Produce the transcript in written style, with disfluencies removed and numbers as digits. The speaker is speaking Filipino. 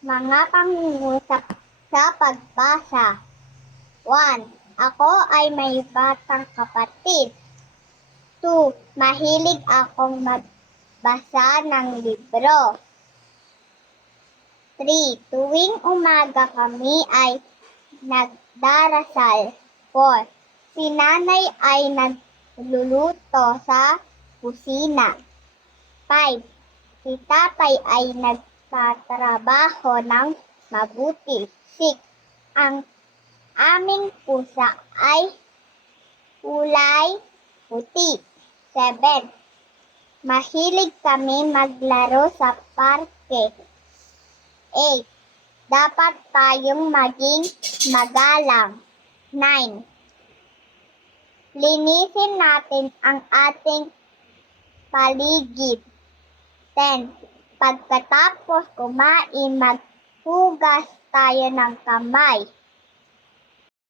Mga pangungusap sa pagbasa. 1. Ako ay may batang kapatid. 2. Mahilig akong magbasa ng libro. 3. Tuwing umaga kami ay nagdarasal. 4. Si nanay ay nagluluto sa kusina. 5. Si tatay ay nagtatrabaho ng mabuti. 6. Ang aming pusa ay kulay puti. 7. Mahilig kami maglaro sa parke. 8. Dapat tayong maging magalang. 9. Linisin natin ang ating paligid. 10. Pagkatapos kumain, maghugas tayo ng kamay.